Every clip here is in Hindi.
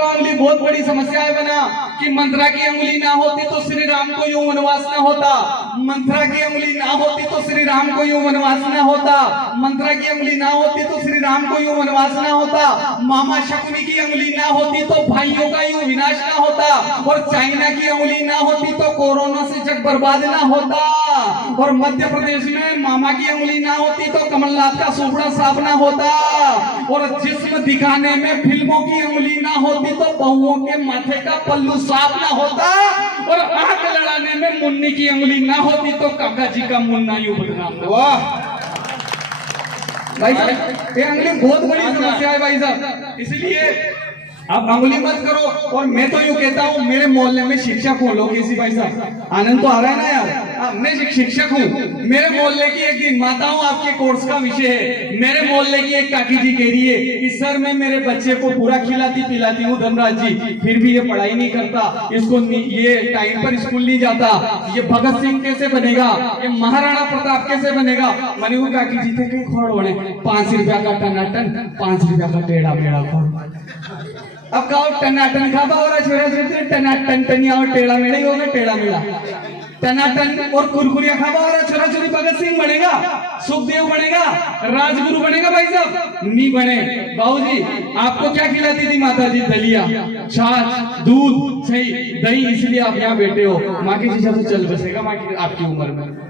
15वां उंगली बहुत बड़ी समस्या है बना कि मंत्रा की उंगली ना होती तो श्री राम को यूं वनवास ना होता, मंत्रा की उंगली ना होती तो श्री राम को यूं वनवास ना होता, मंत्रा की उंगली ना होती तो श्री राम को यूं वनवास ना होता, मामा शकुनी की उंगली ना होती तो भाइयों का यूं विनाश ना होता, और चाइना की उंगली ना होती तो कोरोना से जग बर्बाद ना होता, और मध्य प्रदेश में मामा की उंगली ना होती तो कमलनाथ का सुपड़ा साफ ना होता, और जिस्म दिखाने में फिल्मों की उंगली ना होती तो बहुओं के माथे का पल्लू साफ ना होता, और आंख लड़ाने में मुन्नी की उंगली ना होती तो काका जी का मुन्ना यूं बदनाम। वाह भाई साहब, ये उंगली बहुत बड़ी समस्या है भाई साहब, इसलिए आप उंगली मत करो। और मैं तो यूं कहता हूँ, मेरे मोहल्ले में शिक्षक हो लोग कैसी भाई साहब, आनंद तो आ रहा है ना यार, मैं शिक्षक हूँ। मेरे मोहल्ले की एक दिन माताओं आपके कोर्स का विषय है, मेरे मोहल्ले की एक काकी जी कह रही है कि सर मैं मेरे बच्चे को पूरा खिलाती पिलाती हूँ धनराज जी, फिर भी ये पढ़ाई नहीं करता, इसको ये टाइम पर स्कूल नहीं जाता, ये भगत सिंह कैसे बनेगा, ये महाराणा प्रताप कैसे बनेगा। मैंने वो काकी जी थे कहीं खोड़ बने 5 रुपया का टनाटन 5 रुपया का टेढ़ा मेढ़ा खोड़। अब गाँव टनाटन खाबा हो रहा छोरा टनाटन टनिया और टेढ़ा मेढ़ा ही होगा, टेढ़ा मेढ़ा टनाटन और कुरकुरिया खाबा हो रहा छोरा छोरी भगत सिंह बनेगा, सुखदेव बनेगा, राजगुरु बनेगा भाई साहब, नहीं बने। बाबूजी आपको क्या खिलाती थी माता जी, दलिया छाछ दूध सही दही, इसलिए आप यहाँ बैठे हो, माँ की शीशा तो चल बसेगा माँ की आपकी उम्र में।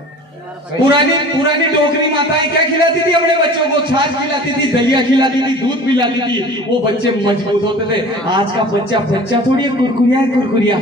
पुरानी डोगरी माताएं क्या खिलाती थी अपने बच्चों को, छाछ खिलाती थी, दलिया खिलाती थी, दूध पिलाती थी, वो बच्चे मजबूत होते थे। आज का बच्चा थोड़ी कुरकुरिया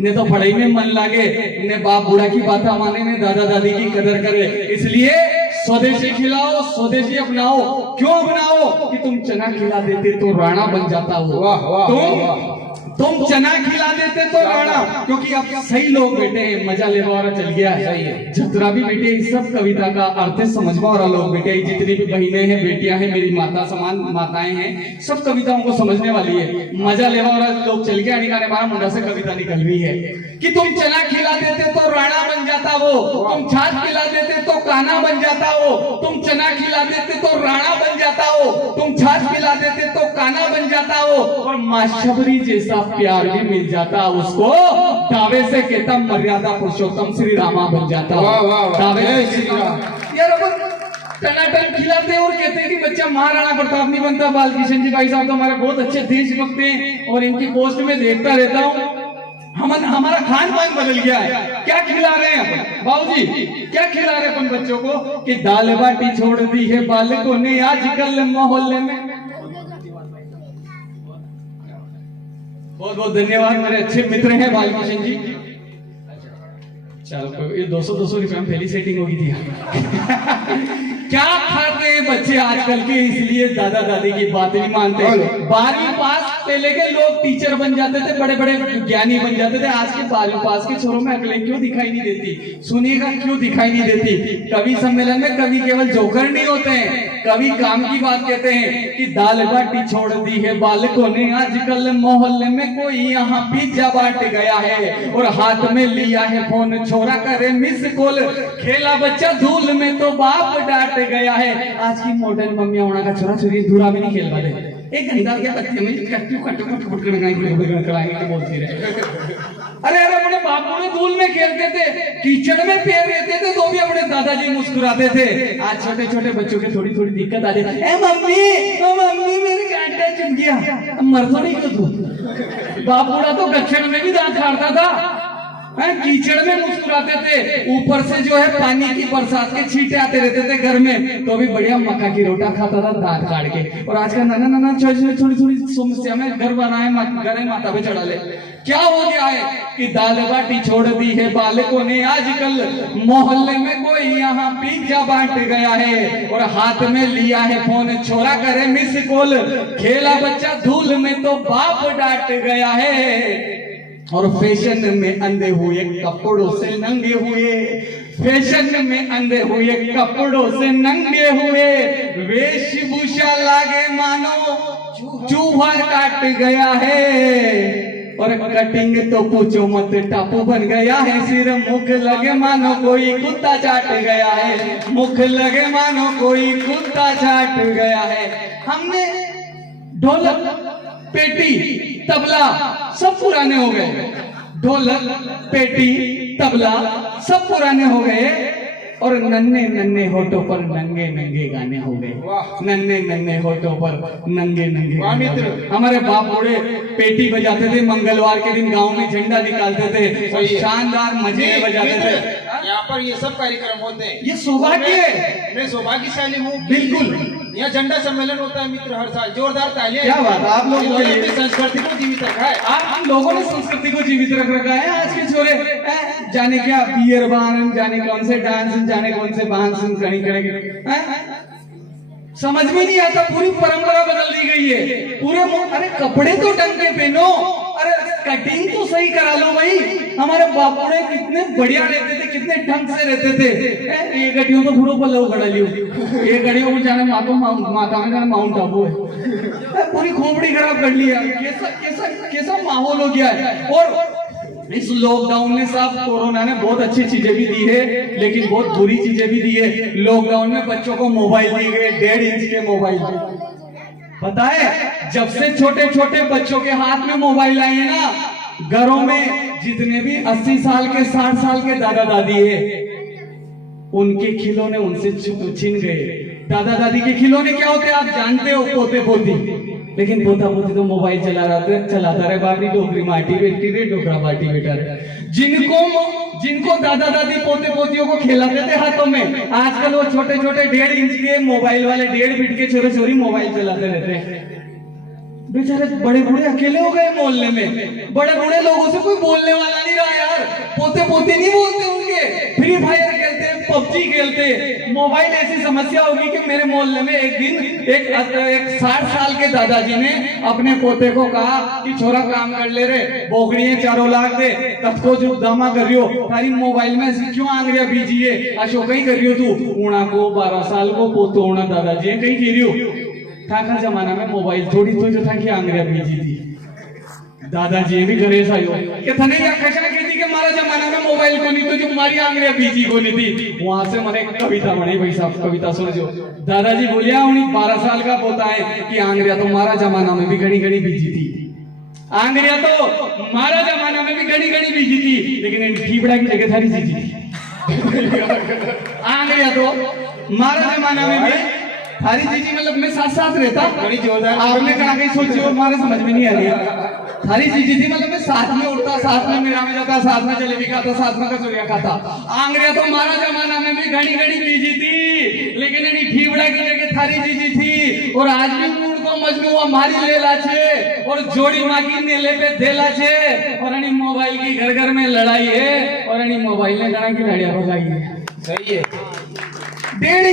ने तो पढ़ाई में मन लागे, ने बाप बूढ़ा की बात माने, ने दादा दादी की कदर करे। इसलिए स्वदेशी खिलाओ, स्वदेशी अपनाओ। क्यों अपनाओ कि तुम चना खिला देते तो राणा बन जाता हो, तुम चना खिला देते तो राणा, क्योंकि अब सही लोग बैठे हैं, मजा लेवा वाला चल गया है, जितना भी बेटे इस सब कविता का अर्थ समझवा वाला लोग बैठे, जितनी भी बहनें हैं बेटियां हैं मेरी माता समान माताएं हैं, सब कविताओं को समझने वाली है, मजा लेवा वाला लोग चल गया। निकाले बारह मुंडा से कविता निकल रही है कि तुम चना खिला देते तो राणा बन जाता वो, तुम छाछ खिला देते तो काना बन जाता वो, तुम चना खिला देते तो राणा बन जाता हो, तुम छाछ खिला देते तो काना बन जाता हो, और मां शबरी जैसा प्यार भी मिल जाता उसको, दावे से कहता मर्यादा पुरुषोत्तम श्री रामा बन जाता। दावे से यार अपन टनाटन खिलाते और कहते हैं कि बच्चा महाराणा प्रताप नहीं बनता। बालकिशन जी भाई साहब तो हमारे बहुत अच्छे देशभक्त हैं, और इनकी पोस्ट में देखता रहता हूँ, हमारा खान पान बदल गया है। क्या खिला रहे हैं अपन बाबूजी, क्या खिला रहे हैं अपन बच्चों को कि दाल बाटी छोड़ दी है बालकों ने आजकल मोहल्ले में। बहुत बहुत धन्यवाद, मेरे अच्छे मित्र हैं बालकिशन जी। चलो ये 200 रुपए में पहली सेटिंग होगी थी। क्या खाते हैं बच्चे आजकल के, इसलिए दादा दादी की बात नहीं मानते। 12वीं पास से लेके लोग टीचर बन जाते थे, बड़े बड़े ज्ञानी बन जाते थे। आज के 12वीं पास के छोरों में अकलें क्यों दिखाई नहीं देती, सुनिएगा क्यों दिखाई नहीं देती। कवि सम्मेलन में कवि केवल जोकर नहीं होते हैं, कवि काम की बात कहते हैं कि दाल बाटी छोड़ दी है बालकों ने आजकल मोहल्ले में, कोई यहाँ पिज्जा बांट गया है और हाथ में लिया है फोन, छोरा करे मिस कॉल, खेला बच्चा धूल में तो बाप डांट गया है। आज की मॉडर्न मम्मी होना का छोरा छोरी दूरा में नहीं खेल पाते, एक गंदा क्या बच्चे में बोलती रहे। अरे अपने बापू ने धूल में खेलते थे, कीचड़ में पैर रहते थे, तो भी अपने दादाजी मुस्कुराते थे। आज छोटे छोटे बच्चों की थोड़ी थोड़ी दिक्कत आ जाती है, मम्मी मेरी कांटा चुभ गया, मर तो नहीं तू। बाप बूढ़ा तो गच्छड़ में भी दांत काटता था, कीचड़ में मुस्कुराते थे, ऊपर से जो है पानी की बरसात के छींटे आते रहते थे घर में, तो भी बढ़िया मक्का की रोटा खाता था दांत काट के। और आज का नाना थोड़ी थोड़ी समस्या में घर बनाए घर माता पे चढ़ा ले। क्या हो गया है कि दाल बाटी छोड़ दी है बालकों ने आजकल मोहल्ले में, कोई यहाँ पिज्जा बांट गया है और हाथ में लिया है फोन, छोरा करे मिस कॉल, खेला बच्चा धूल में तो बाप डांट गया है। और फैशन में अंधे हुए कपड़ों से नंगे हुए, फैशन में अंधे हुए कपड़ों से नंगे हुए, वेशभूषा लागे मानो चूहा काट गया है। और कटिंग तो पूछो मत टापू बन गया है, सिर मुख लगे मानो कोई कुत्ता चाट गया है, मुख लगे मानो कोई कुत्ता चाट गया है। हमने ढोलक पेटी, तबला सब पुराने हो गए। ढोलक, पेटी, तबला सब पुराने हो गए और नन्हे नन्हे होठों पर नंगे नंगे गाने हो गए। नन्हे नन्हे होठों पर नंगे नंगे गाने। हमारे बाप बूढ़े पेटी बजाते थे, मंगलवार के दिन गांव में झंडा निकालते थे और शानदार मजे बजाते थे। यहाँ पर ये सब कार्यक्रम होते हैं। ये सौभाग्य है। मैं सौभाग्यशाली हूँ। बिल्कुल। यहाँ झंडा सम्मेलन होता है मित्र हर साल। जोरदार तालियां। क्या बात है, आप लोगों के लिए संस्कृति को जीवित रखा है। आप लोगों ने संस्कृति को जीवित रख रखा है। आज के छोरे जाने क्या बियर बान, जाने कौन से डांस, जाने कौन से बांस करेंगे, समझ में नहीं आता। पूरी परंपरा बदल दी गई है। अरे कपड़े तो ढंग के पहनो, अरे कटिंग तो सही करा लो भाई। हमारे बापूड़े कितने बढ़िया रहते थे, कितने ढंग से रहते थे। ये गड्डियों तो घुड़ो पर लो गड़ा लियो, ये गड्डियों को जाने माता में जाने माउंट आबू है। पूरी खोपड़ी खराब कर लिया। कैसा माहौल हो गया है। और इस लॉकडाउन ने साहब, कोरोना ने बहुत अच्छी चीजें भी दी है लेकिन बहुत बुरी चीजें भी दी है। लॉकडाउन में बच्चों को मोबाइल दिए गए, 1.5 इंच के मोबाइल। पता है जब से छोटे छोटे बच्चों के हाथ में मोबाइल आए हैं ना, घरों में जितने भी 80 साल के 60 साल के दादा दादी है, उनके खिलौने उनसे छिन गए। दादा दादी के खिलौने क्या होते हैं आप जानते हो, पोते पोती। लेकिन पोता पोती तो मोबाइल चलाता रहे, बाबरी डोकरी माटी बेटी रे, डोकरा बाटी बेटा रे। जिनको दादा दादी पोते पोतियों को खिलाते थे हाथों में, आजकल वो छोटे छोटे 1.5 इंच के मोबाइल वाले 1.5 फीट के छोरे छोरी मोबाइल चलाते रहते हैं। बेचारे बड़े बूढ़े अकेले हो गए मोहल्ले में। बड़े बूढ़े लोगों से कोई बोलने वाला नहीं रहा यार। पोते पोते नहीं बोलते उनके, फ्री फायर खेलते, पबजी खेलते। मोबाइल ऐसी समस्या होगी कि मेरे मोहल्ले में एक दिन एक 60 साल के दादाजी ने अपने पोते को कहा कि छोरा काम कर ले रे, बोकड़ियां 4 लाख दे, तब तो जो दामा कर रही हो तारी मोबाइल में क्यों आंगरिया बीजिए, अशोक ही कर रही हो तू। ऊना को 12 साल को पोतो ऊना दादाजी कहीं खेरी हो। था जमाना में मोबाइल थोड़ी तो जो था कि आंगरिया बीजी थी। दादाजी भी घरे सायो कि थने या खशा कहती कि हमारा जमाना में मोबाइल को नहीं तो जो हमारी आंगरिया बीजी को नहीं थी। वहां से मैंने कविता बनी भाई साहब, कविता समझो। दादाजी बोलिया उन्हीं 12 साल का पोता है कि आंगरिया तो हमारा जमाना में भी घड़ी घड़ी बीजी थी। आंगरिया तो हमारा जमाना में भी घड़ी घड़ी बीजी थी, लेकिन ठीबड़ा की जगह थारी जीजी थी। आंगरिया तो हमारा जमाना में भी थारी जीजी, मतलब मैं साथ साथ रहता। बड़ी जोरदार। आपने कहा कहीं सोची हो, हमारे समझ में नहीं आ रही। थारी जीजी थी मतलब मैं साथ में उठता, साथ में मेरा में जाता, साथ में जलेबी खाता, साथ में कचौरिया खाता। आंगरिया तो हमारा जमाना में भी घड़ी घड़ी बीजी थी, लेकिन ठीबड़ा की जगह थारी जीजी थी। और आज भी मूड को मजनू हमारी लेला छे और जोड़ी माँ की नेले पे देला छे। और मोबाइल की घर घर में लड़ाई है और मोबाइल ने गणा की लड़ाई भगाई है। सही है। 1.5